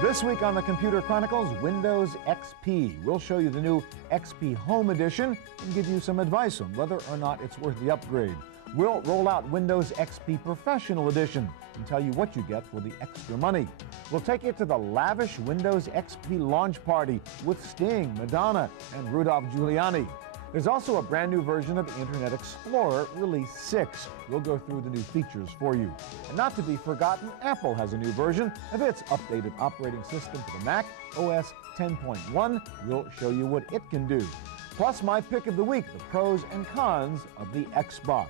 This week on the Computer Chronicles, Windows XP. We'll show you the new XP Home Edition and give you some advice on whether or not it's worth the upgrade. We'll roll out Windows XP Professional Edition and tell you what you get for the extra money. We'll take you to the lavish Windows XP launch party with Sting, Madonna, and Rudolph Giuliani. There's also a brand new version of Internet Explorer, Release 6. We'll go through the new features for you. And not to be forgotten, Apple has a new version of its updated operating system for the Mac, OS 10.1. We'll show you what it can do. Plus my pick of the week, the pros and cons of the Xbox,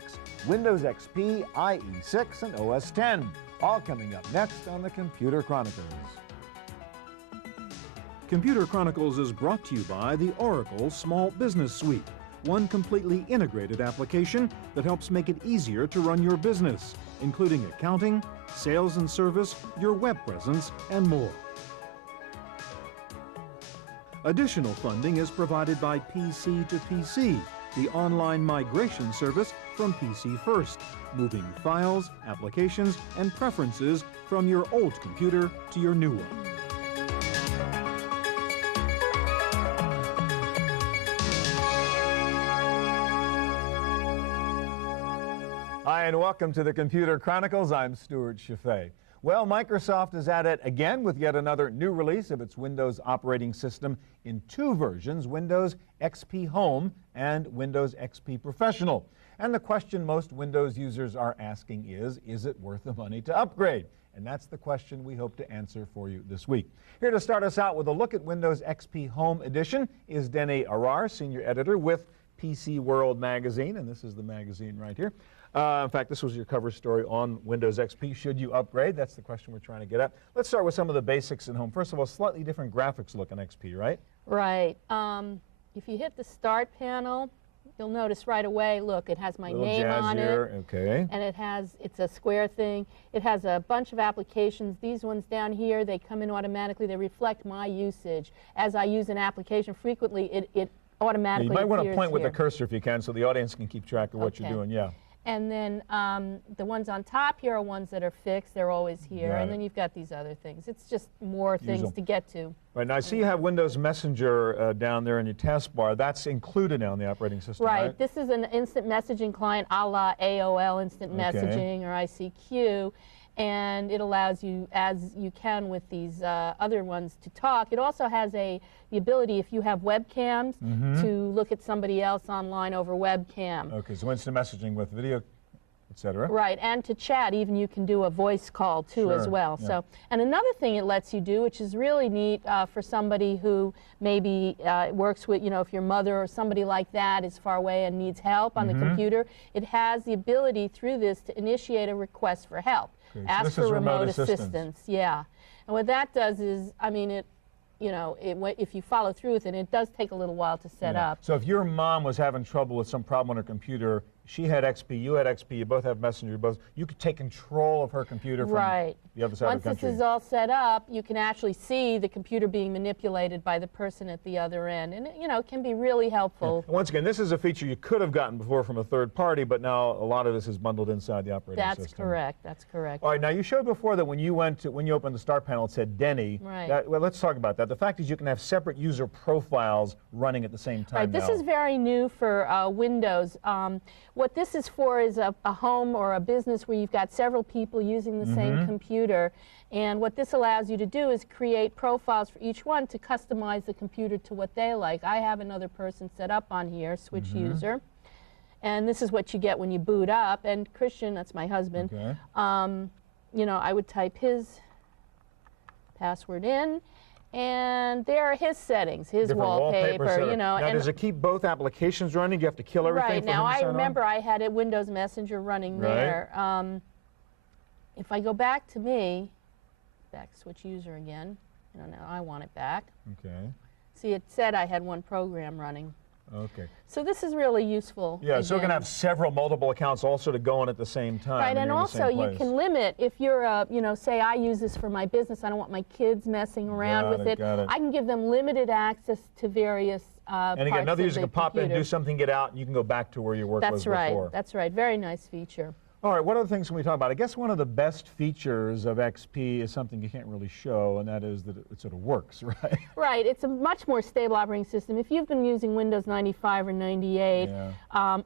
Windows XP, IE6, and OS 10. All coming up next on the Computer Chronicles. Computer Chronicles is brought to you by the Oracle Small Business Suite, one completely integrated application that helps make it easier to run your business, including accounting, sales and service, your web presence, and more. Additional funding is provided by PC to PC, the online migration service from PC First, moving files, applications, and preferences from your old computer to your new one. Hi, and welcome to the Computer Chronicles. I'm Stuart Chaffee. Well, Microsoft is at it again with yet another new release of its Windows operating system in two versions, Windows XP Home and Windows XP Professional. And the question most Windows users are asking is it worth the money to upgrade? And that's the question we hope to answer for you this week. Here to start us out with a look at Windows XP Home Edition is Denny Arar, Senior Editor with PC World Magazine, and this is the magazine right here. In fact, this was your cover story on Windows XP. Should you upgrade? That's the question we're trying to get at. Let's start with some of the basics at home. First of all, slightly different graphics look on XP, right? Right. If you hit the Start panel, you'll notice right away, look, it has my name on it. Okay. And it's a square thing. It has a bunch of applications. These ones down here, they come in automatically. They reflect my usage. As I use an application frequently, it automatically You might want to point here. with the cursor if you can so the audience can keep track of what you're doing. Yeah. And then the ones on top here are ones that are fixed. They're always here. And then you've got these other things. It's just more things to get to. Right. Now, I see you have Windows Messenger down there in your taskbar. That's included now in the operating system, right? This is an instant messaging client a la AOL Instant Messaging or ICQ. And it allows you, as you can with these other ones, to talk. It also has the ability, if you have webcams, to look at somebody else online over webcam. Okay, so instant messaging with video, etc. Right, and to chat, even you can do a voice call too as well. Yeah. So, and another thing it lets you do, which is really neat for somebody who maybe works with, if your mother or somebody like that is far away and needs help on the computer, it has the ability through this to initiate a request for help. Okay, Ask so for remote assistance. Yeah. And what that does is, I mean, if you follow through with it, it does take a little while to set up. So if your mom was having trouble with some problem on her computer, she had XP, you had XP, you both have Messenger, you could take control of her computer from the other side of the country. Once this is all set up, you can actually see the computer being manipulated by the person at the other end. And, it can be really helpful. And once again, this is a feature you could have gotten before from a third party, but now a lot of this is bundled inside the operating system. That's correct. That's correct. All right, now you showed before that when you opened the Start panel, it said Denny. Right. Well, let's talk about that. The fact is you can have separate user profiles running at the same time now. This is very new for Windows. What this is for is a home or a business where you've got several people using the same computer. And what this allows you to do is create profiles for each one to customize the computer to what they like. I have another person set up on here, switch user. And this is what you get when you boot up. And Christian, that's my husband, I would type his password in. And there are his settings, his wallpaper, Now, does it keep both applications running? Do you have to kill everything? Right. Now, I remember I had a Windows Messenger running there. If I go back to switch user again, now I want it back. Okay. See, it said I had one program running. Okay. So this is really useful. Yeah, so you can have multiple accounts all sort of going at the same time. Right, and also you can limit, if you're, say I use this for my business, I don't want my kids messing around with it. I can give them limited access to various and again, another user can pop in, do something, get out, and you can go back to where your work was before. That's right. Very nice feature. All right, what other things can we talk about? I guess one of the best features of XP is something you can't really show, and that is that it sort of works, right? Right. It's a much more stable operating system. If you've been using Windows 95 or 98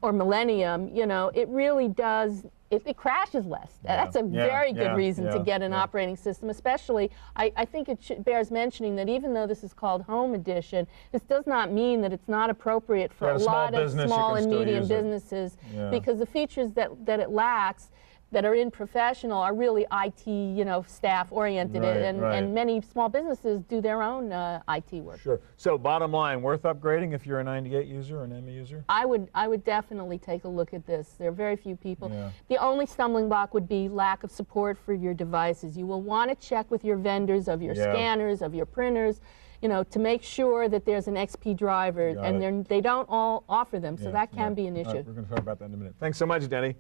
or Millennium, you know, it really does. It crashes less. That's a very good reason to get an operating system, especially, I think it bears mentioning that even though this is called Home Edition, this does not mean that it's not appropriate for a lot of small and medium businesses, because the features that it lacks that are in professional are really IT, you know, staff oriented, and many small businesses do their own IT work. Sure. So bottom line, worth upgrading if you're a 98 user or an ME user? I would definitely take a look at this. There are very few people. The only stumbling block would be lack of support for your devices. You will want to check with your vendors of your scanners, of your printers, you know, to make sure that there's an XP driver, and they don't all offer them, so that can be an issue. We're going to talk about that in a minute. Thanks so much, Denny.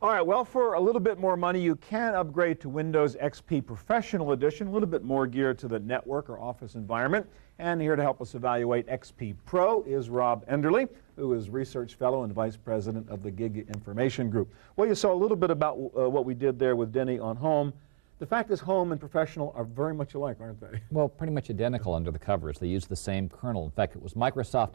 All right, well, for a little bit more money, you can upgrade to Windows XP Professional Edition, a little bit more geared to the network or office environment. And here to help us evaluate XP Pro is Rob Enderle, who is Research Fellow and Vice President of the Gig Information Group. Well, you saw a little bit about what we did there with Denny on Home. The fact is Home and Professional are very much alike, aren't they? Well, pretty much identical under the covers. They use the same kernel. In fact, it was Microsoft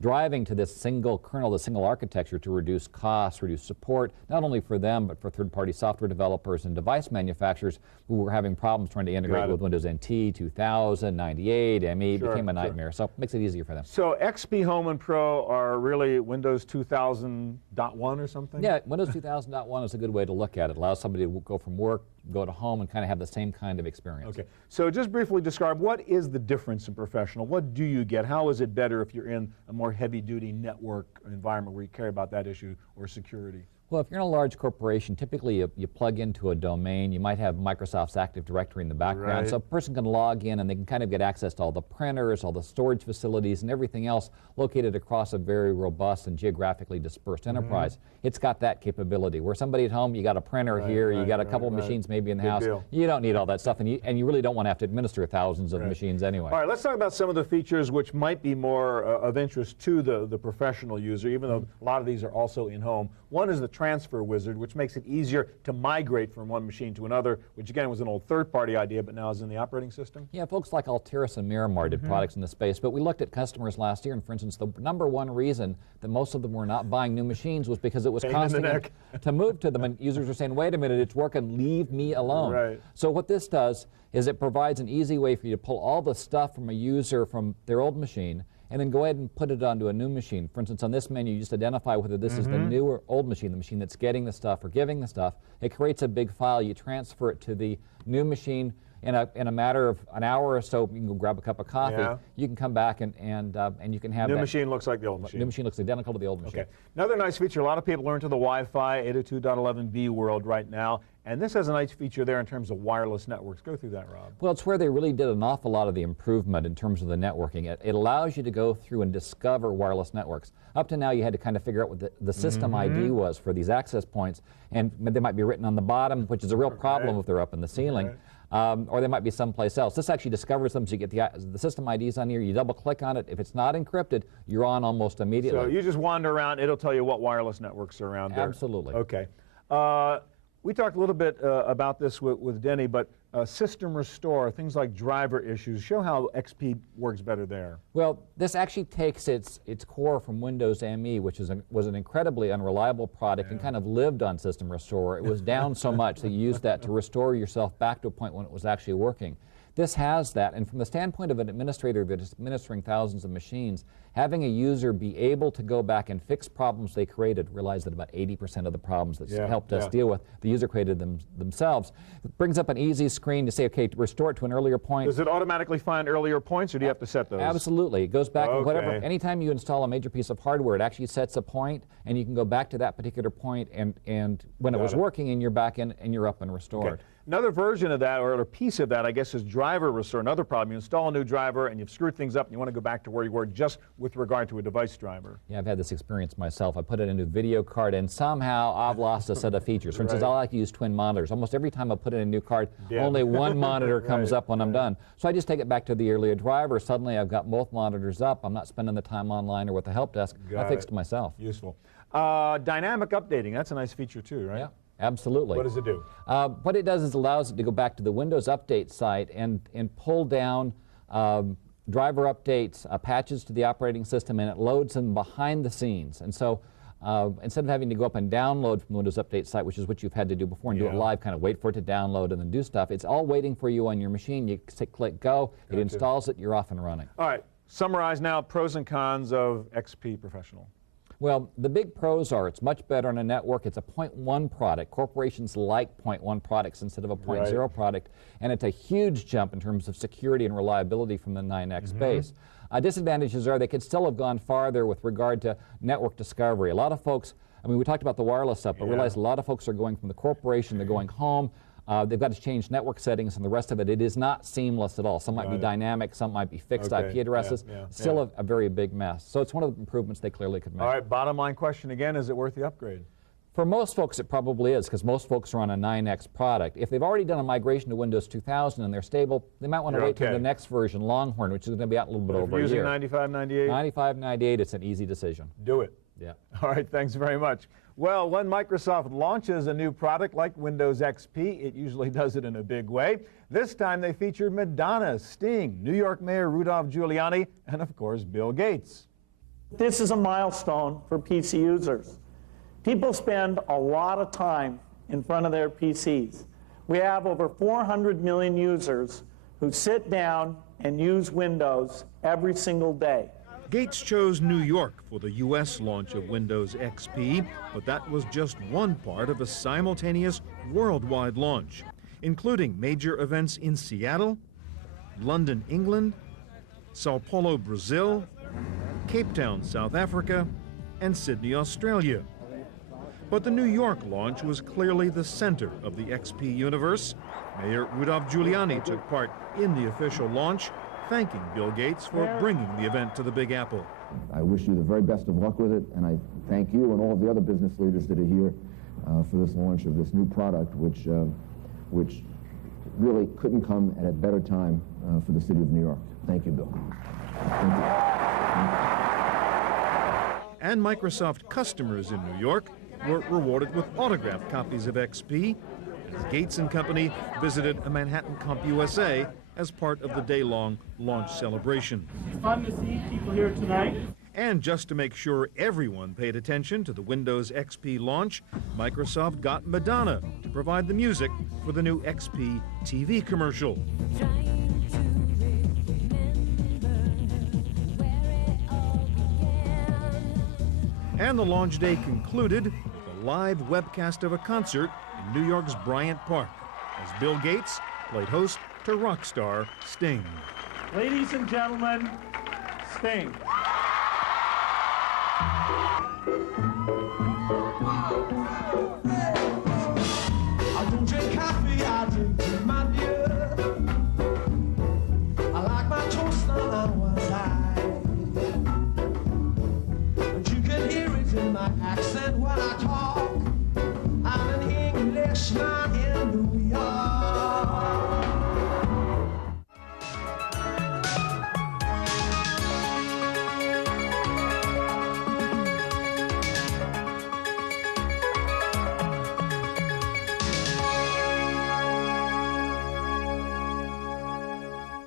driving to this single kernel, the single architecture, to reduce costs, reduce support, not only for them, but for third-party software developers and device manufacturers who were having problems trying to integrate with Windows NT, 2000, 98, ME. Became a nightmare. So it makes it easier for them. So XP Home and Pro are really Windows 2000.1 or something? Yeah, Windows 2000.1 is a good way to look at it. It allows somebody to go from work, go to home, and kind of have the same kind of experience. Okay. So just briefly describe, what is the difference in Professional? What do you get? How is it better if you're in a more heavy-duty network environment where you care about that issue or security? Well, if you're in a large corporation, typically you plug into a domain. You might have Microsoft's Active Directory in the background, so a person can log in and they can kind of get access to all the printers, all the storage facilities, and everything else located across a very robust and geographically dispersed enterprise. It's got that capability. Where somebody at home, you got a printer here, you got a couple of machines maybe in the house. You don't need all that stuff, and you really don't want to have to administer thousands of machines anyway. All right, let's talk about some of the features which might be more of interest to the professional user, even though a lot of these are also in home. One is the transfer wizard, which makes it easier to migrate from one machine to another, which again was an old third-party idea, but now is in the operating system. Yeah, folks like Altiris and Miramar did products in this space, but we looked at customers last year, and for instance, the #1 reason that most of them were not buying new machines was because it was costing them to move to them, and users are saying, wait a minute, it's working, leave me alone. So what this does is it provides an easy way for you to pull all the stuff from a user from their old machine and then go ahead and put it onto a new machine. For instance, on this menu, you just identify whether this is the new or old machine, the machine that's getting the stuff or giving the stuff. It creates a big file. You transfer it to the new machine. In a matter of an hour or so, you can go grab a cup of coffee. You can come back and you can have new machine looks like the old machine. New machine looks identical to the old machine. Okay. Another nice feature, a lot of people are into the Wi-Fi 802.11b world right now, and this has a nice feature there in terms of wireless networks. Go through that, Rob. Well, it's where they really did an awful lot of the improvement in terms of the networking. It allows you to go through and discover wireless networks. Up to now, you had to kind of figure out what the system ID was for these access points, and they might be written on the bottom, which is a real problem if they're up in the ceiling. Or they might be someplace else. This actually discovers them, so you get the system IDs on here. You double-click on it. If it's not encrypted, you're on almost immediately. So you just wander around. It'll tell you what wireless networks are around there. Absolutely. Okay. We talked a little bit about this with Denny, but system restore, things like driver issues, show how XP works better there. Well, this actually takes its core from Windows ME, which was an incredibly unreliable product and kind of lived on system restore. It was down so much that you used that to restore yourself back to a point when it was actually working. This has that, and from the standpoint of an administrator that is administering thousands of machines, having a user be able to go back and fix problems they created, realize that about 80% of the problems that helped us deal with, the user created them themselves. It brings up an easy screen to say, okay, to restore it to an earlier point. Does it automatically find earlier points, or do you have to set those? Absolutely. It goes back and whatever. Anytime you install a major piece of hardware, it actually sets a point, and you can go back to that particular point, and when it was working, and you're back in, and you're up and restored. Okay. Another version of that, or a piece of that, I guess, is driver restore. Another problem, you install a new driver and you've screwed things up and you want to go back to where you were just with regard to a device driver. Yeah, I've had this experience myself. I put it into a video card and somehow I've lost a set of features. For instance, I like to use twin monitors. Almost every time I put in a new card, only one monitor comes up when I'm done. So I just take it back to the earlier driver. Suddenly I've got both monitors up. I'm not spending the time online or with the help desk. I fixed it myself. Useful. Dynamic updating, that's a nice feature too, right? Yeah, absolutely. What does it do? What it does is allows it to go back to the Windows Update site and pull down driver updates, patches to the operating system, and it loads them behind the scenes. And so instead of having to go up and download from the Windows Update site, which is what you've had to do before, and do it live, kind of wait for it to download and then do stuff, it's all waiting for you on your machine. You click go, it installs it, you're off and running. All right, summarize now pros and cons of XP Professional. Well, the big pros are it's much better on a network. It's a 0.1 product. Corporations like 0.1 products instead of a 0.0 product, and it's a huge jump in terms of security and reliability from the 9X base. Disadvantages are they could still have gone farther with regard to network discovery. A lot of folks, I mean, we talked about the wireless stuff, but realize a lot of folks are going from the corporation, they're going home, they've got to change network settings and the rest of it. It is not seamless at all. Some might be dynamic, some might be fixed IP addresses. Still a very big mess. So it's one of the improvements they clearly could make. All right, bottom line question again, is it worth the upgrade? For most folks, it probably is, because most folks are on a 9X product. If they've already done a migration to Windows 2000 and they're stable, they might want to wait till the next version, Longhorn, which is going to be out in a little bit over a year. Using 95, 98? 95, 98, it's an easy decision. Do it. Yeah. All right, thanks very much. Well, when Microsoft launches a new product like Windows XP, it usually does it in a big way. This time they featured Madonna, Sting, New York Mayor Rudolph Giuliani, and of course, Bill Gates. This is a milestone for PC users. People spend a lot of time in front of their PCs. We have over 400 million users who sit down and use Windows every single day. Gates chose New York for the U.S. launch of Windows XP, but that was just one part of a simultaneous worldwide launch, including major events in Seattle, London, England, Sao Paulo, Brazil, Cape Town, South Africa, and Sydney, Australia. But the New York launch was clearly the center of the XP universe. Mayor Rudolph Giuliani took part in the official launch, thanking Bill Gates for bringing the event to the Big Apple. I wish you the very best of luck with it, and I thank you and all of the other business leaders that are here for this launch of this new product, which really couldn't come at a better time for the city of New York. Thank you, Bill. Thank you. And Microsoft customers in New York were rewarded with autographed copies of XP, as Gates and company visited a Manhattan Comp USA as part of the day-long launch celebration. It's fun to see people here tonight. And just to make sure everyone paid attention to the Windows XP launch, Microsoft got Madonna to provide the music for the new XP TV commercial. And the launch day concluded with a live webcast of a concert in New York's Bryant Park, as Bill Gates played host to rock star Sting. Ladies and gentlemen, Sting. I don't drink coffee, I drink my beer. I like my toast on one side. And you can hear it in my accent when I talk. I'm an Englishman in New York.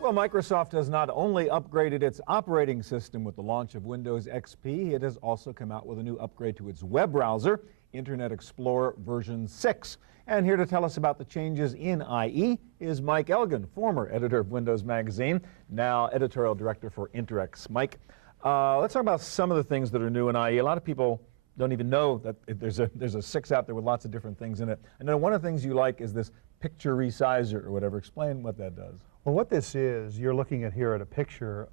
Well, Microsoft has not only upgraded its operating system with the launch of Windows XP, it has also come out with a new upgrade to its web browser, Internet Explorer version 6. And here to tell us about the changes in IE is Mike Elgin, former editor of Windows Magazine, now editorial director for Interex. Mike, let's talk about some of the things that are new in IE. A lot of people don't even know that there's a 6 out there with lots of different things in it. I know one of the things you like is this picture resizer or whatever. Explain what that does. Well, what this is, you're looking at here at a picture,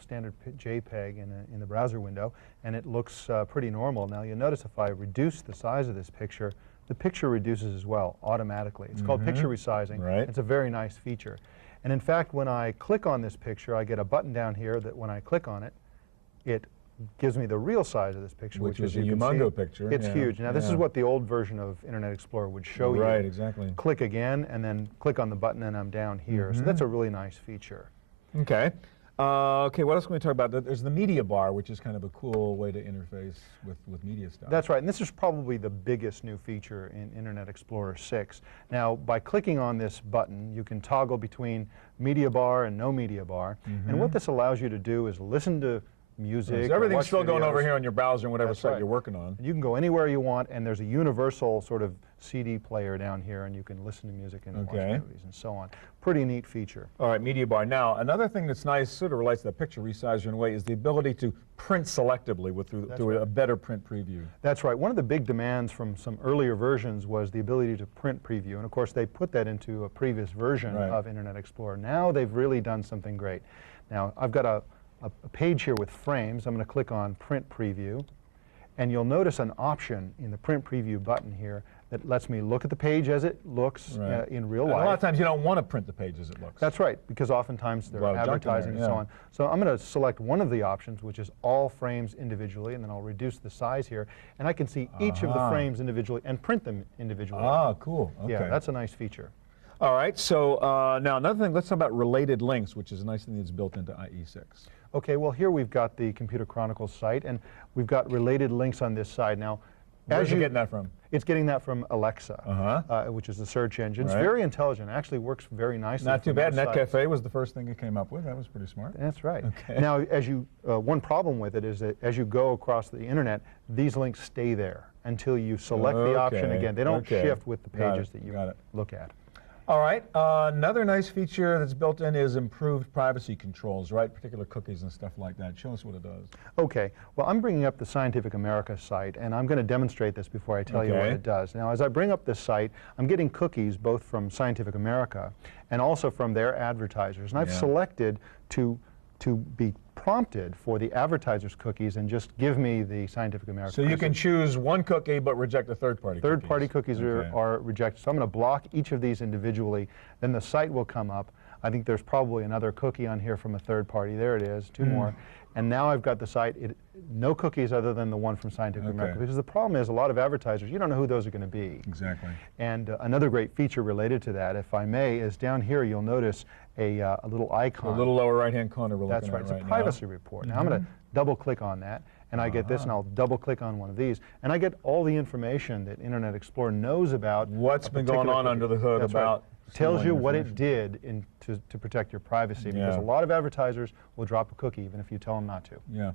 standard JPEG in the browser window, and it looks pretty normal. Now, you'll notice if I reduce the size of this picture, the picture reduces as well automatically. It's called picture resizing. Right. It's a very nice feature. And in fact, when I click on this picture, I get a button down here that when I click on it, it gives me the real size of this picture, Which is as a you can humongo see, picture. It's huge. Now, this is what the old version of Internet Explorer would show you. Right, exactly. Click again, and then click on the button, and I'm down here. So that's a really nice feature. Okay. Okay, what else can we talk about? There's the media bar, which is kind of a cool way to interface with media stuff. That's right, and this is probably the biggest new feature in Internet Explorer 6. Now, by clicking on this button, you can toggle between media bar and no media bar, and what this allows you to do is listen to music. So everything's still going videos. over here on your browser and whatever That's site right. you're working on. You can go anywhere you want, and there's a universal sort of CD player down here, and you can listen to music and watch movies and so on. Pretty neat feature. All right, media bar. Now, another thing that's nice, sort of relates to that picture resizer in a way, is the ability to print selectively through a better print preview. That's right. One of the big demands from some earlier versions was the ability to print preview, and of course they put that into a previous version of Internet Explorer. Now they've really done something great. Now, I've got a page here with frames. I'm going to click on Print Preview, and you'll notice an option in the Print Preview button here that lets me look at the page as it looks in real life. A lot of times you don't want to print the page as it looks. That's right, because oftentimes there are advertising and so on. So I'm going to select one of the options, which is all frames individually, and then I'll reduce the size here, and I can see each of the frames individually and print them individually. Ah, cool. Okay. Yeah, that's a nice feature. All right, so now another thing, let's talk about related links, which is a nice thing that's built into IE6. Okay, well here we've got the Computer Chronicles site, and we've got related links on this side. Now, where's it getting that from? It's getting that from Alexa, which is the search engine. It's very intelligent. It actually works very nicely. Not too bad. NetCafe was the first thing it came up with. That was pretty smart. That's right. Okay. Now, as you, one problem with it is that as you go across the internet, these links stay there until you select the option again. They don't shift with the pages that you look at. All right, another nice feature that's built in is improved privacy controls, right? Particular cookies and stuff like that. Show us what it does. Okay, well I'm bringing up the Scientific America site, and I'm going to demonstrate this before I tell you what it does. Now as I bring up this site, I'm getting cookies both from Scientific America and also from their advertisers, and I've selected to be prompted for the advertisers' cookies and just give me the Scientific America. So you can choose one cookie but reject the third-party cookies. Third-party cookies are rejected. So I'm going to block each of these individually. Then the site will come up. I think there's probably another cookie on here from a third party. There it is, two more. And now I've got the site, no cookies other than the one from Scientific America. Because the problem is a lot of advertisers, you don't know who those are going to be. Exactly. And another great feature related to that, if I may, is down here you'll notice a little icon. A little lower right-hand corner we're That's looking right. at It's a privacy report. Now I'm going to double-click on that, and I get this, and I'll double-click on one of these, and I get all the information that Internet Explorer knows about what's been going on under the hood about. Tells you what it did to protect your privacy, because a lot of advertisers will drop a cookie even if you tell them not to. Yeah.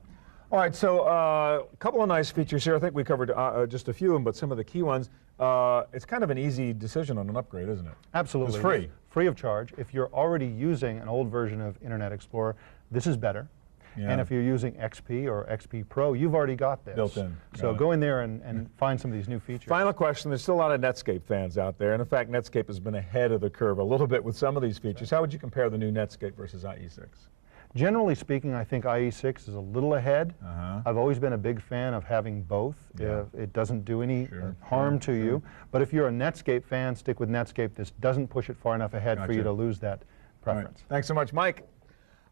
All right, so a couple of nice features here. I think we covered just a few of them, but some of the key ones. It's kind of an easy decision on an upgrade, isn't it? Absolutely. It's free. Free of charge. If you're already using an old version of Internet Explorer, this is better. And if you're using XP or XP Pro, you've already got this. Built in. So go in there and find some of these new features. Final question. There's still a lot of Netscape fans out there. And in fact, Netscape has been ahead of the curve a little bit with some of these features. How would you compare the new Netscape versus IE6? Generally speaking, I think IE6 is a little ahead. I've always been a big fan of having both. It doesn't do any harm to you. But if you're a Netscape fan, stick with Netscape. This doesn't push it far enough ahead for you to lose that preference. Thanks so much, Mike.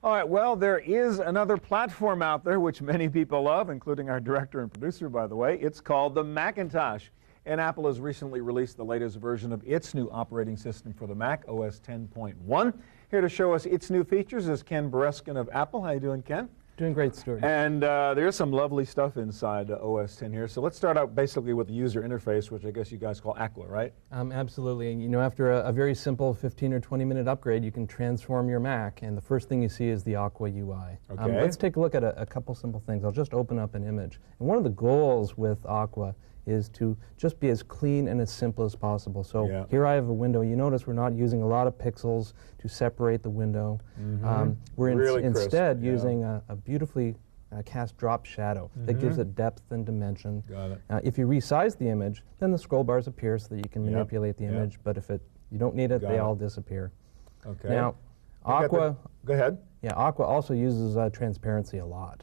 All right, well, there is another platform out there which many people love, including our director and producer, by the way. It's called the Macintosh. And Apple has recently released the latest version of its new operating system for the Mac, OS 10.1. Here to show us its new features is Ken Bereskin of Apple. How you doing, Ken? Doing great, Stuart. And there's some lovely stuff inside OS 10 here. So let's start out basically with the user interface, which I guess you guys call Aqua, right? Absolutely. You know, after a very simple 15 or 20-minute upgrade, you can transform your Mac, and the first thing you see is the Aqua UI. Okay. Let's take a look at a couple simple things. I'll just open up an image. And one of the goals with Aqua is to just be as clean and as simple as possible. So here I have a window. You notice we're not using a lot of pixels to separate the window. We're really instead using a beautifully cast drop shadow that gives it depth and dimension. Got it. If you resize the image, then the scroll bars appear so that you can manipulate the image, but if you don't need it, they all disappear. Okay. Now, Aqua, go ahead. Yeah, Aqua also uses transparency a lot.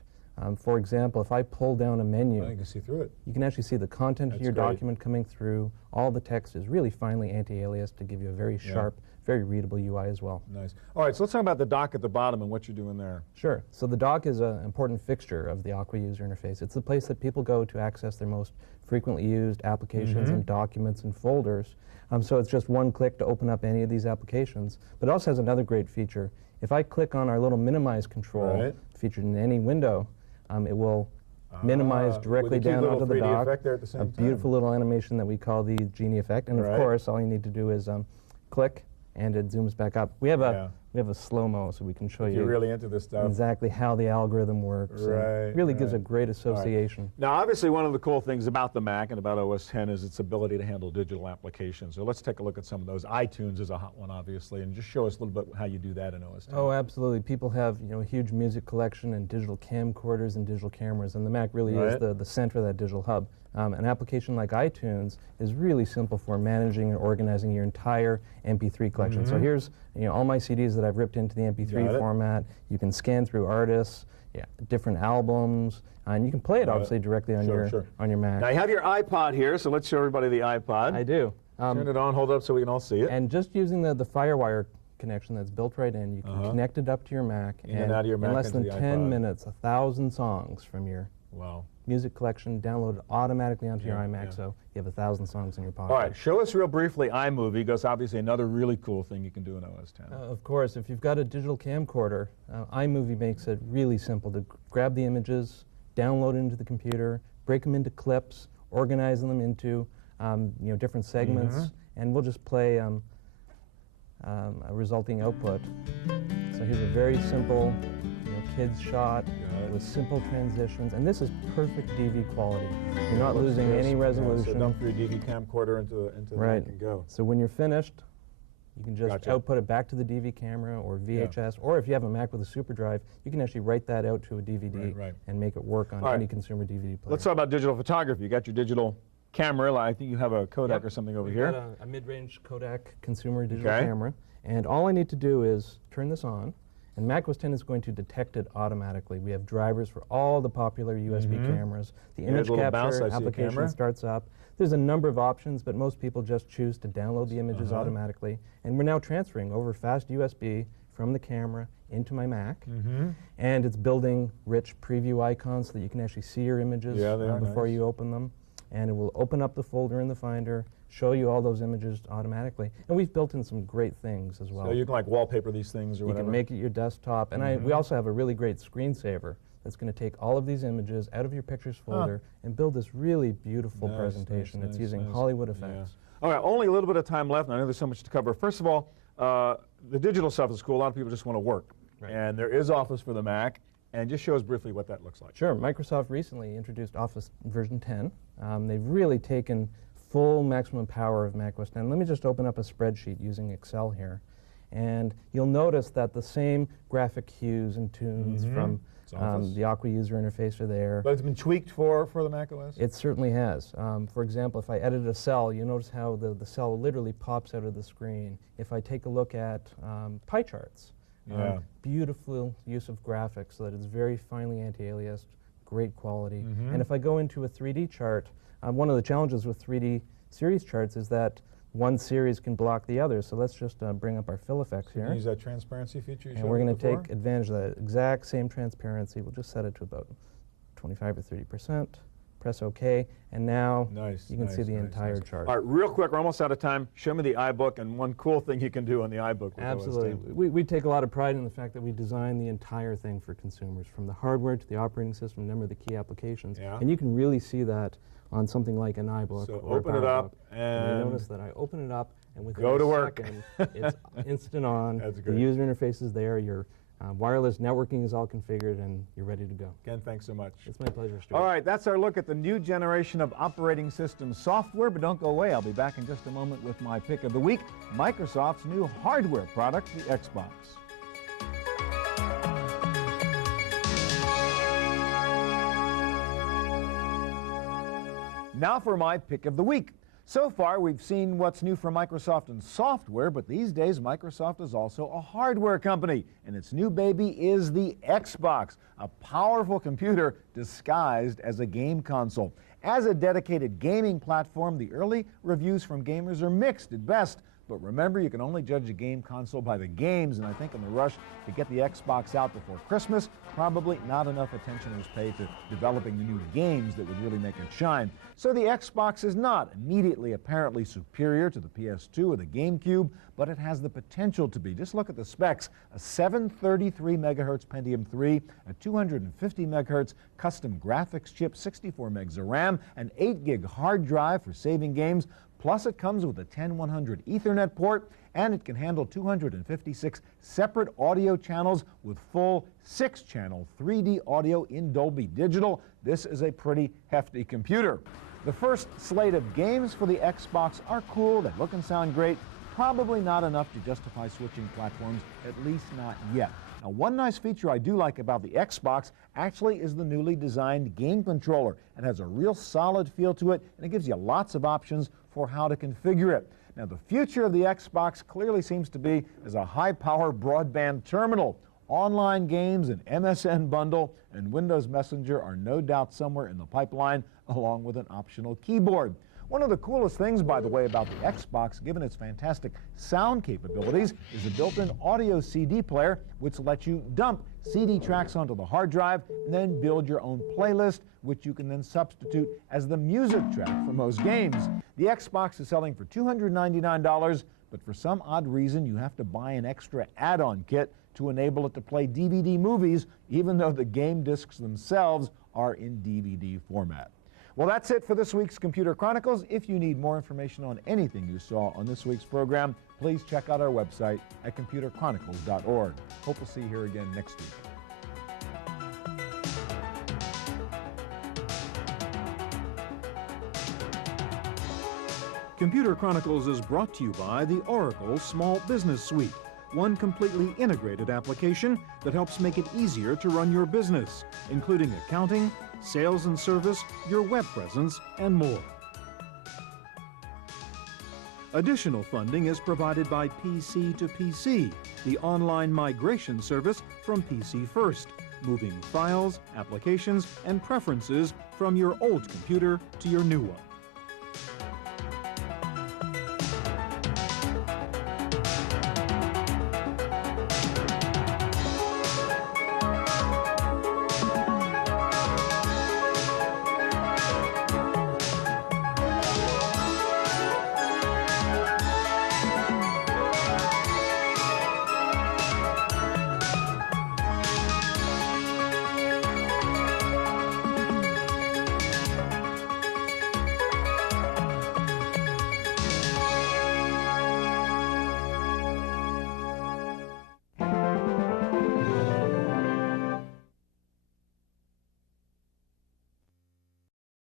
For example, if I pull down a menu, you can see through it. You can actually see the content of your document coming through. All the text is really finely anti-aliased to give you a very sharp, very readable UI as well. Nice. All right, so let's talk about the dock at the bottom and what you're doing there. Sure. So the dock is an important fixture of the Aqua user interface. It's the place that people go to access their most frequently used applications and documents and folders. So it's just one click to open up any of these applications. But it also has another great feature. If I click on our little minimize control featured in any window, it will minimize directly down onto the dock. A beautiful little animation that we call the Genie effect. And of course, all you need to do is click, and it zooms back up. We have a slow-mo, so we can show you. You're really into this stuff. Exactly how the algorithm works. Really gives a great association. Now, obviously, one of the cool things about the Mac and about OS X is its ability to handle digital applications. So let's take a look at some of those. iTunes is a hot one, obviously, and just show us a little bit how you do that in OS X. Oh, absolutely. People have a huge music collection and digital camcorders and digital cameras, and the Mac really is the center of that digital hub. An application like iTunes is really simple for managing and organizing your entire MP3 collection. So here's all my CDs that I've ripped into the MP3 format. You can scan through artists, different albums, and you can play it obviously directly on your Mac. Now you have your iPod here, so let's show everybody the iPod. I do. Turn it on, hold it up so we can all see it. And just using the FireWire connection that's built right in, you can connect it up to your Mac, and out of your Mac in less than into the 10 iPod. minutes, 1,000 songs from your music collection downloaded automatically onto your iMac, so you have 1,000 songs in your pocket. All right, show us real briefly iMovie, because obviously another really cool thing you can do in OS X. Of course, if you've got a digital camcorder, iMovie makes it really simple to grab the images, download into the computer, break them into clips, organize them into different segments, and we'll just play a resulting output. So here's a very simple kids shot with simple transitions, and this is perfect DV quality. You're not losing any resolution. So dump your DV camcorder into the Mac and go. So when you're finished, you can just output it back to the DV camera or VHS, or if you have a Mac with a super drive, you can actually write that out to a DVD and make it work on any consumer DVD player. Let's talk about digital photography. You got your digital camera. I think you have a Kodak or something over here. Got a mid-range Kodak consumer digital camera, and all I need to do is turn this on, and Mac OS X is going to detect it automatically. We have drivers for all the popular USB cameras. The image capture application starts up. There's a number of options, but most people just choose to download the images automatically. And we're now transferring over fast USB from the camera into my Mac. And it's building rich preview icons so that you can actually see your images before you open them. And it will open up the folder in the Finder, show you all those images automatically. And we've built in some great things as well. So you can like wallpaper these things or whatever? You can make it your desktop. And we also have a really great screensaver that's going to take all of these images out of your pictures folder and build this really beautiful presentation. It's using Hollywood effects. All right, only a little bit of time left, and I know there's so much to cover. First of all, the digital stuff is cool. A lot of people just want to work. And there is Office for the Mac. And just show us briefly what that looks like. Sure. Microsoft recently introduced Office version 10. They've really taken full maximum power of Mac OS X. Let me just open up a spreadsheet using Excel here. And you'll notice that the same graphic hues and tunes from the Aqua user interface are there. But it's been tweaked for the Mac OS? It certainly has. For example, if I edit a cell, you notice how the cell literally pops out of the screen. If I take a look at pie charts, beautiful use of graphics so that it's very finely anti-aliased, great quality. And if I go into a 3D chart, one of the challenges with 3D series charts is that one series can block the other. So let's just bring up our fill effects here. Use that transparency feature you showed and we're going to take advantage of that exact same transparency. We'll just set it to about 25 or 30%. Press OK, and now you can see the entire chart. All right, real quick, we're almost out of time. Show me the iBook and one cool thing you can do on the iBook. With Absolutely. We take a lot of pride in the fact that we designed the entire thing for consumers, from the hardware to the operating system, a number of the key applications. And you can really see that on something like an iBook. So open it up, and you notice that I open it up, and within go to a work. second, it's instant on. That's great. The user interface is there. Your wireless networking is all configured, and you're ready to go. Ken, thanks so much. It's my pleasure, Stuart. All right, that's our look at the new generation of operating system software, but don't go away. I'll be back in just a moment with my pick of the week, Microsoft's new hardware product, the Xbox. Now for my pick of the week. So far, we've seen what's new from Microsoft in software, but these days, Microsoft is also a hardware company, and its new baby is the Xbox, a powerful computer disguised as a game console. As a dedicated gaming platform, the early reviews from gamers are mixed at best, But remember, you can only judge a game console by the games, and I think in the rush to get the Xbox out before Christmas, probably not enough attention was paid to developing the new games that would really make it shine. So the Xbox is not immediately apparently superior to the PS2 or the GameCube, but it has the potential to be. Just look at the specs: a 733 megahertz Pentium 3, a 250 megahertz custom graphics chip, 64 megs of RAM, an 8 gig hard drive for saving games, plus it comes with a 10100 Ethernet port, and it can handle 256 separate audio channels with full 6-channel 3D audio in Dolby Digital. This is a pretty hefty computer. The first slate of games for the Xbox are cool, they look and sound great, probably not enough to justify switching platforms, at least not yet. Now, one nice feature I do like about the Xbox actually is the newly designed game controller. It has a real solid feel to it, and it gives you lots of options for how to configure it. Now, the future of the Xbox clearly seems to be as a high-power broadband terminal. Online games, an MSN bundle, and Windows Messenger are no doubt somewhere in the pipeline, along with an optional keyboard. One of the coolest things, by the way, about the Xbox, given its fantastic sound capabilities, is the built-in audio CD player, which lets you dump CD tracks onto the hard drive and then build your own playlist, which you can then substitute as the music track for most games. The Xbox is selling for $299, but for some odd reason, you have to buy an extra add-on kit to enable it to play DVD movies, even though the game discs themselves are in DVD format. Well, that's it for this week's Computer Chronicles. If you need more information on anything you saw on this week's program, please check out our website at computerchronicles.org. Hope we'll see you here again next week. Computer Chronicles is brought to you by the Oracle Small Business Suite, one completely integrated application that helps make it easier to run your business, including accounting, sales and service, your web presence, and more. Additional funding is provided by PC to PC, the online migration service from PC First, moving files, applications, and preferences from your old computer to your new one.